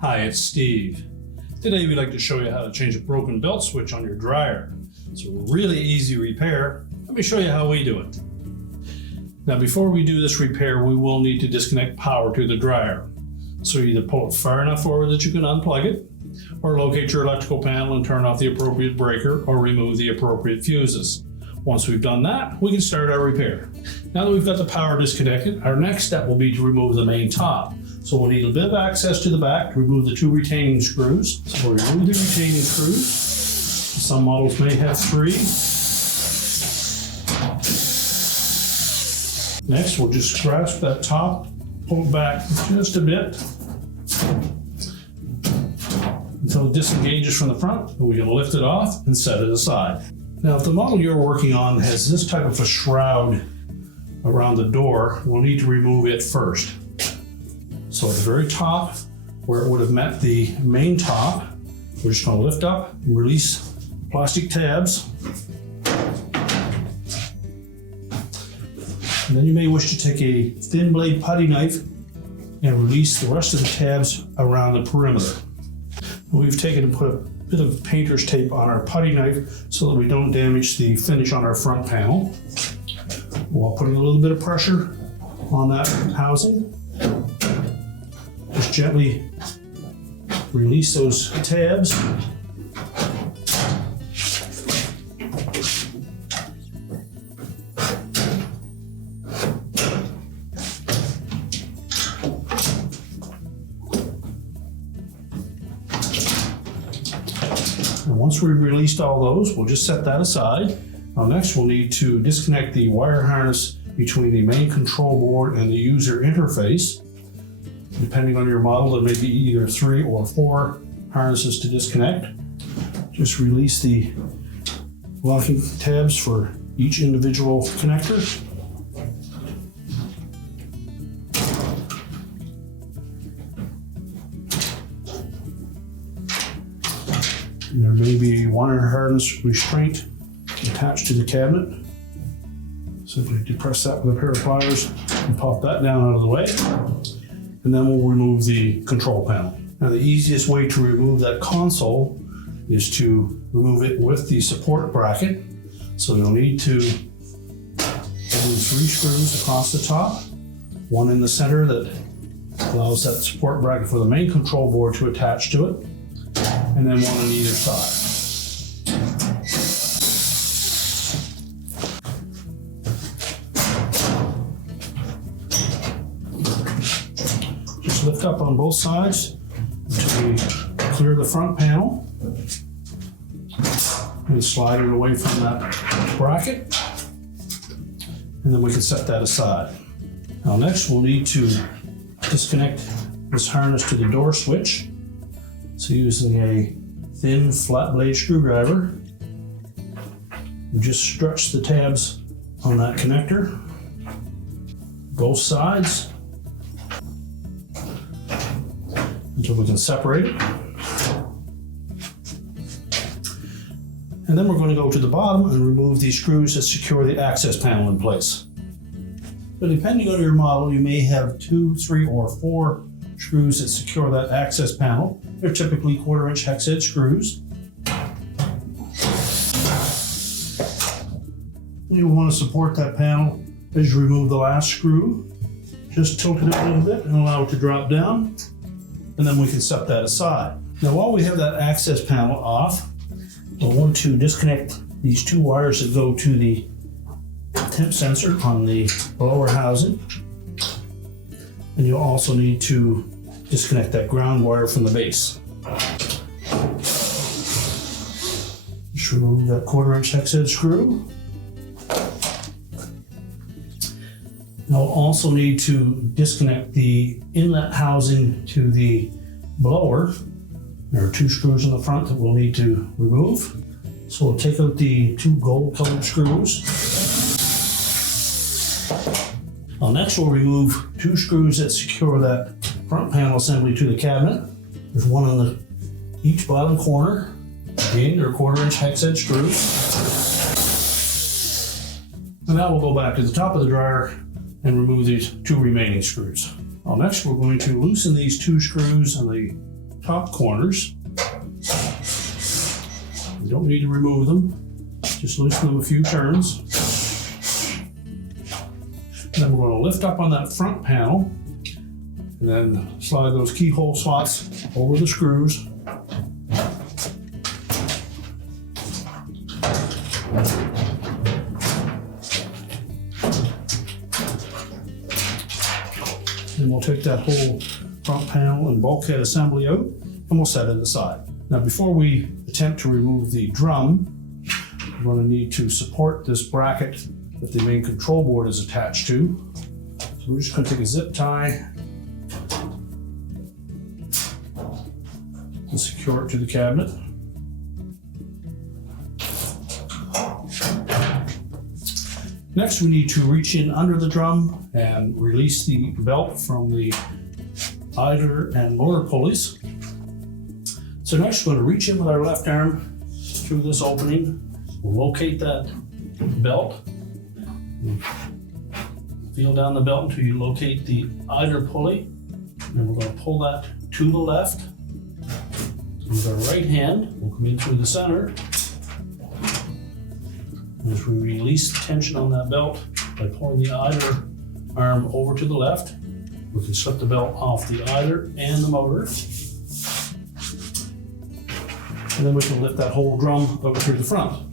Hi, it's Steve. Today we'd like to show you how to change a broken belt switch on your dryer. It's a really easy repair. Let me show you how we do it. Now before we do this repair, we will need to disconnect power to the dryer. So either pull it far enough forward that you can unplug it, or locate your electrical panel and turn off the appropriate breaker or remove the appropriate fuses. Once we've done that, we can start our repair. Now that we've got the power disconnected, our next step will be to remove the main top. So we'll need a bit of access to the back to remove the 2 retaining screws. So we'll remove the retaining screws. Some models may have 3. Next, we'll just grasp that top, pull it back just a bit until it disengages from the front, and we can lift it off and set it aside. Now, if the model you're working on has this type of a shroud around the door, we'll need to remove it first. So at the very top, where it would have met the main top, we're just going to lift up and release plastic tabs. And then you may wish to take a thin blade putty knife and release the rest of the tabs around the perimeter. And we've taken and put a bit of painter's tape on our putty knife so that we don't damage the finish on our front panel. While putting a little bit of pressure on that housing, just gently release those tabs. And once we've released all those, we'll just set that aside. Now next we'll need to disconnect the wire harness between the main control board and the user interface. Depending on your model, there may be either 3 or 4 harnesses to disconnect. Just release the locking tabs for each individual connector. And there may be wire harness restraint attached to the cabinet. Simply depress that with a pair of pliers and pop that down out of the way. And then we'll remove the control panel. Now the easiest way to remove that console is to remove it with the support bracket. So you'll need to remove 3 screws across the top, 1 in the center that allows that support bracket for the main control board to attach to it, and then 1 on either side. Just lift up on both sides until we clear the front panel and slide it away from that bracket, and then we can set that aside. Now next we'll need to disconnect this harness to the door switch. So using a thin flat blade screwdriver, we just stretch the tabs on that connector, both sides, until we can separate it. And then we're going to go to the bottom and remove these screws that secure the access panel in place. But depending on your model, you may have 2, 3, or 4 screws that secure that access panel. They're typically 1/4-inch hex head screws. You'll want to support that panel as you remove the last screw. Just tilt it a little bit and allow it to drop down, and then we can set that aside. Now while we have that access panel off, we'll want to disconnect these 2 wires that go to the temp sensor on the blower housing. And you'll also need to disconnect that ground wire from the base. Just remove that 1/4-inch hex head screw. You'll also need to disconnect the inlet housing to the blower. There are 2 screws in the front that we'll need to remove. So we'll take out the 2 gold-colored screws. Next we'll remove 2 screws that secure that front panel assembly to the cabinet. There's 1 on each bottom corner. Again, they're 1/4-inch hex head screws. And now we'll go back to the top of the dryer and remove these 2 remaining screws. Next we're going to loosen these 2 screws on the top corners. You don't need to remove them. Just loosen them a few turns. Then we're going to lift up on that front panel and then slide those keyhole slots over the screws. Then we'll take that whole front panel and bulkhead assembly out and we'll set it aside. Now before we attempt to remove the drum, we're going to need to support this bracket that the main control board is attached to. So we're just going to take a zip tie and secure it to the cabinet. Next, we need to reach in under the drum and release the belt from the idler and motor pulleys. So next, we're going to reach in with our left arm through this opening. We'll locate that belt. Feel down the belt until you locate the idler pulley. Then we're going to pull that to the left. With our right hand, we'll come in through the center. As we release the tension on that belt by pulling the idler arm over to the left, we can slip the belt off the idler and the motor. And then we can lift that whole drum over through the front.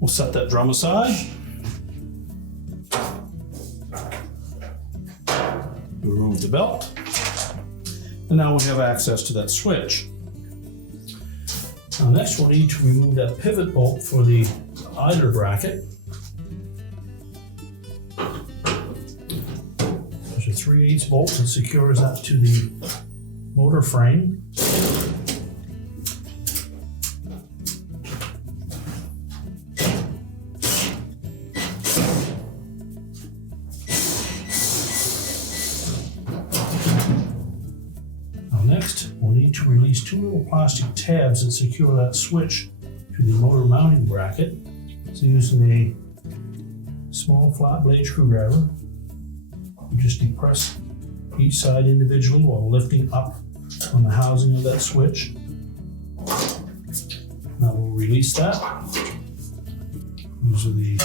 We'll set that drum aside. Remove the belt. And now we have access to that switch. Now next we'll need to remove that pivot bolt for the idler bracket. There's a 3/8 bolt that secures that to the motor frame. Next, we'll need to release two little plastic tabs that secure that switch to the motor mounting bracket. So using a small flat blade screwdriver, we'll just depress each side individually while lifting up on the housing of that switch. Now we'll release that. These are the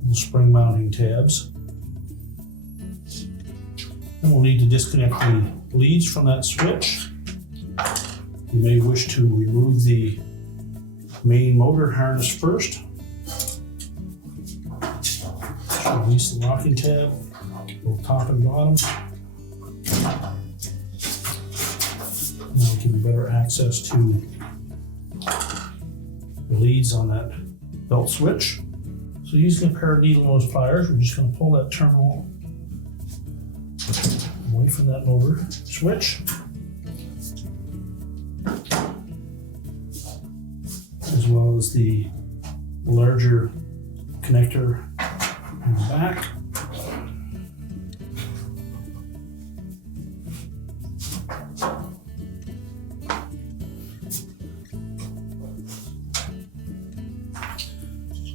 little spring mounting tabs. Then we'll need to disconnect the leads from that switch. You may wish to remove the main motor harness first. Release the locking tab, both top and bottom. Now we can better access to the leads on that belt switch. So using a pair of needle nose pliers, we're just going to pull that terminal away from that motor switch, as well as the larger connector in the back.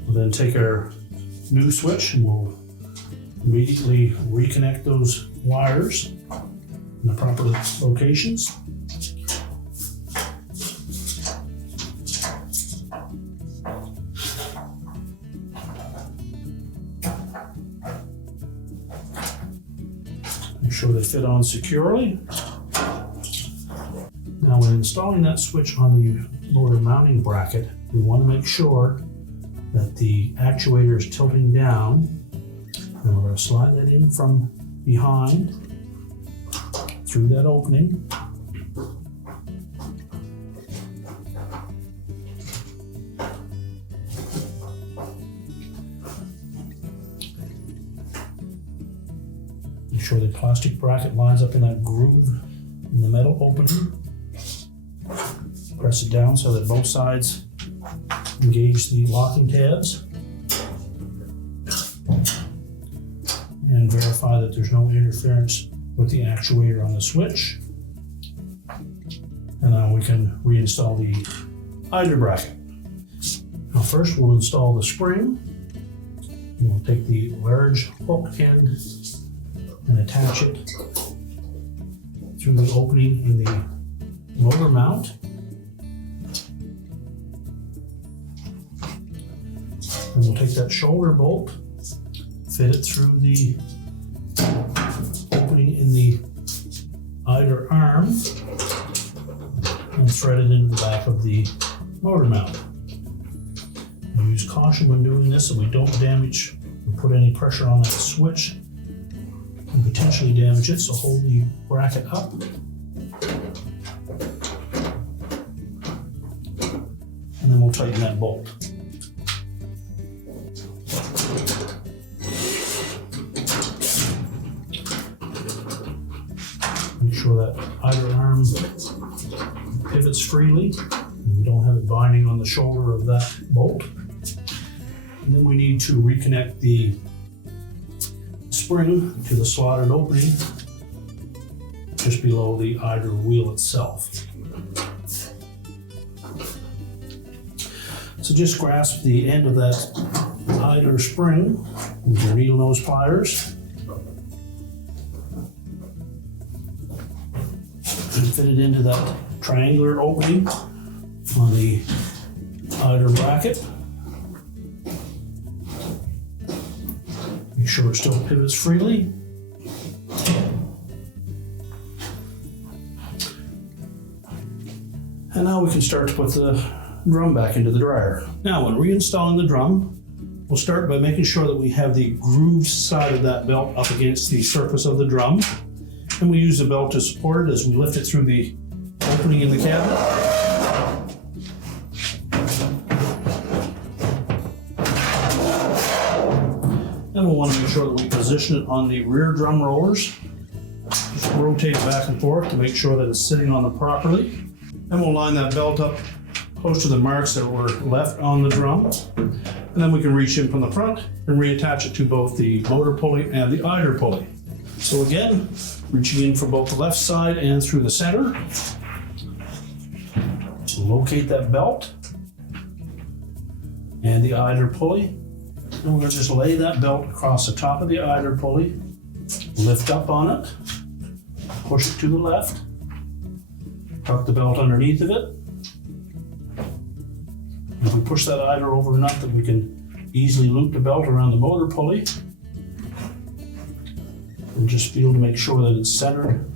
We'll then take our new switch and we'll immediately reconnect those wires in the proper locations. Make sure they fit on securely. Now when installing that switch on the motor mounting bracket, we want to make sure that the actuator is tilting down. And we're going to slide that in from behind through that opening. Make sure the plastic bracket lines up in that groove in the metal opening. Press it down so that both sides engage the locking tabs. And verify that there's no interference with the actuator on the switch. we can reinstall the idler bracket. Now first we'll install the spring. We'll take the large hook end and attach it through the opening in the motor mount. And we'll take that shoulder bolt, fit it through the opening in the idler arm, and thread it into the back of the motor mount. And use caution when doing this so we don't damage or put any pressure on that switch and potentially damage it. So hold the bracket up. And then we'll tighten that bolt. Make sure that idler arm pivots freely and we don't have it binding on the shoulder of that bolt. And then we need to reconnect the spring to the slotted opening just below the idler wheel itself. So just grasp the end of that idler spring with your needle nose pliers and fit it into that triangular opening on the idler bracket. Make sure it still pivots freely. And now we can start to put the drum back into the dryer. Now when reinstalling the drum, we'll start by making sure that we have the grooved side of that belt up against the surface of the drum. And we use the belt to support it as we lift it through the opening in the cabinet. Then we'll want to make sure that we position it on the rear drum rollers. Just rotate it back and forth to make sure that it's sitting on them properly. Then we'll line that belt up close to the marks that were left on the drum. And then we can reach in from the front and reattach it to both the motor pulley and the idler pulley. So again, reaching in for both the left side and through the center. Locate that belt and the idler pulley. And we're going to just lay that belt across the top of the idler pulley, lift up on it, push it to the left, tuck the belt underneath of it. If we push that idler over enough that we can easily loop the belt around the motor pulley, and just feel to make sure that it's centered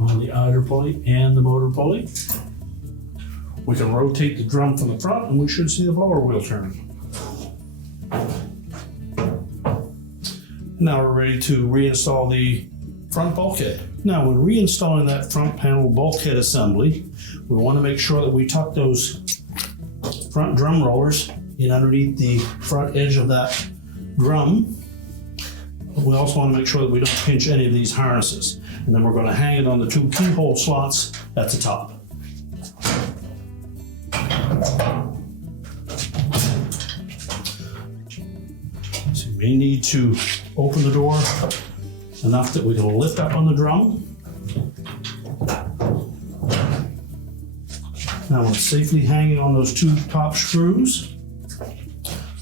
on the idler pulley and the motor pulley. We can rotate the drum from the front and we should see the blower wheel turn. Now we're ready to reinstall the front bulkhead. Now when reinstalling that front panel bulkhead assembly, we want to make sure that we tuck those front drum rollers in underneath the front edge of that drum. We also want to make sure that we don't pinch any of these harnesses. And then we're going to hang it on the two keyhole slots at the top. So you may need to open the door enough that we can lift up on the drum. Now when it's safely hanging on those two top screws,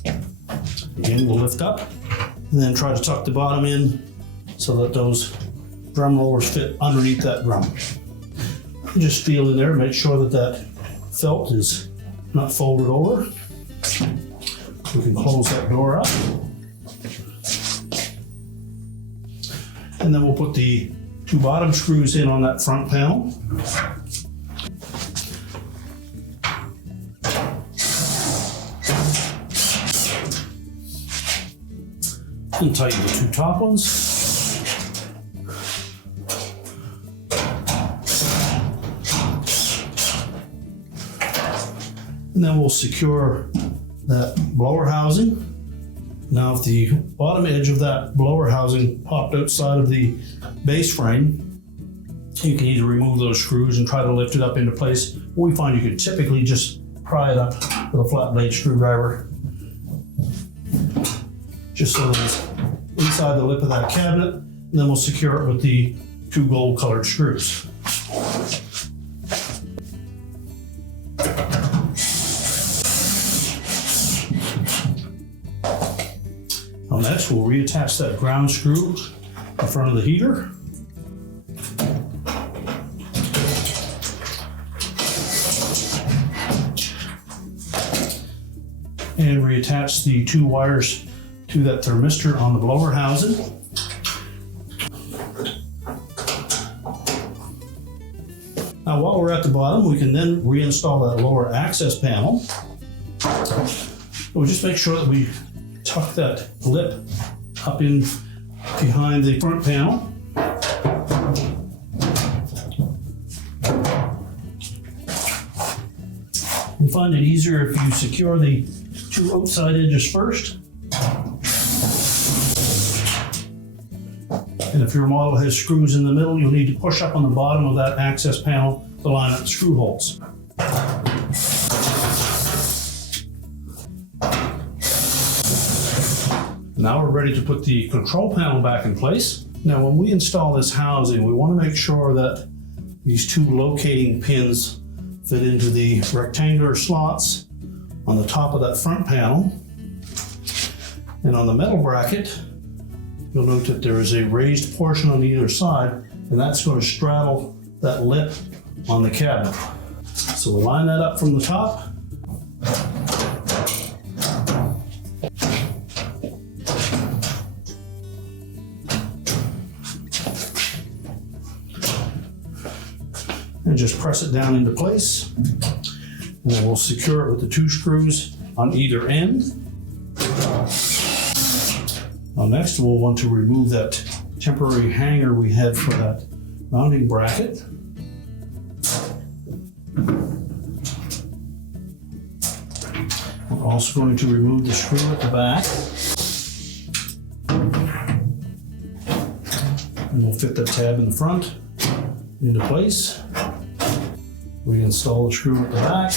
again we'll lift up and then try to tuck the bottom in so that those drum rollers fit underneath that drum. And just feel in there, make sure that that felt is not folded over. We can close that door up. And then we'll put the two bottom screws in on that front panel. And tighten the two top ones. And then we'll secure that blower housing. Now if the bottom edge of that blower housing popped outside of the base frame, you can either remove those screws and try to lift it up into place, or we find you can typically just pry it up with a flat blade screwdriver, just so that it's inside the lip of that cabinet, and then we'll secure it with the two gold colored screws. Next, we'll reattach that ground screw in front of the heater. And reattach the 2 wires to that thermistor on the blower housing. Now, while we're at the bottom, we can then reinstall that lower access panel. We'll just make sure that we tuck that lip up in behind the front panel. You find it easier if you secure the 2 outside edges first. And if your model has screws in the middle, you'll need to push up on the bottom of that access panel to line up the screw holes. Now we're ready to put the control panel back in place. Now when we install this housing, we want to make sure that these 2 locating pins fit into the rectangular slots on the top of that front panel. And on the metal bracket, you'll note that there is a raised portion on either side, and that's going to straddle that lip on the cabinet. So we'll line that up from the top. And just press it down into place. And then we'll secure it with the 2 screws on either end. Now next, we'll want to remove that temporary hanger we had for that mounting bracket. We're also going to remove the screw at the back. And we'll fit that tab in the front into place. Reinstall the screw at the back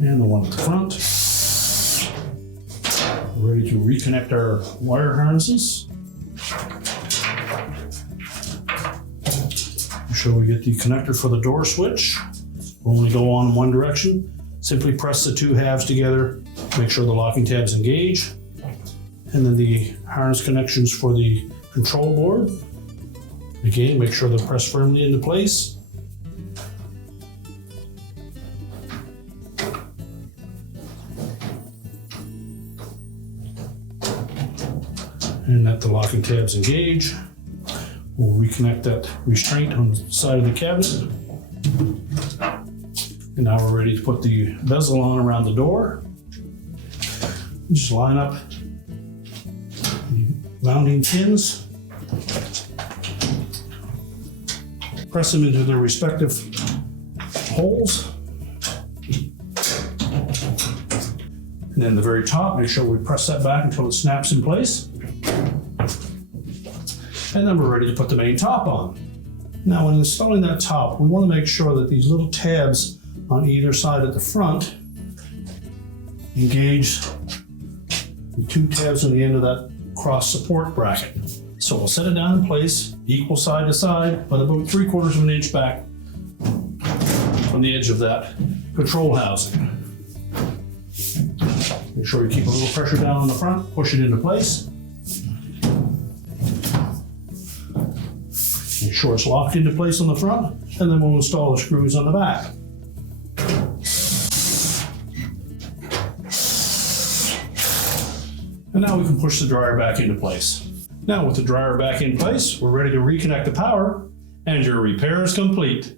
and the one at the front. We're ready to reconnect our wire harnesses. Make sure we get the connector for the door switch. We'll only go on in one direction. Simply press the 2 halves together, make sure the locking tabs engage, and then the harness connections for the control board. Again, make sure they're pressed firmly into place. And that the locking tabs engage. We'll reconnect that restraint on the side of the cabinet. And now we're ready to put the bezel on around the door. Just line up the mounting pins. Press them into their respective holes. And then the very top, make sure we press that back until it snaps in place. And then we're ready to put the main top on. Now when installing that top, we want to make sure that these little tabs on either side at the front engage the 2 tabs on the end of that cross support bracket. So we'll set it down in place, equal side to side, but about 3/4 of an inch back from the edge of that control housing. Make sure you keep a little pressure down on the front, push it into place. Make sure it's locked into place on the front, and then we'll install the screws on the back. And now we can push the dryer back into place. Now with the dryer back in place, we're ready to reconnect the power, and your repair is complete.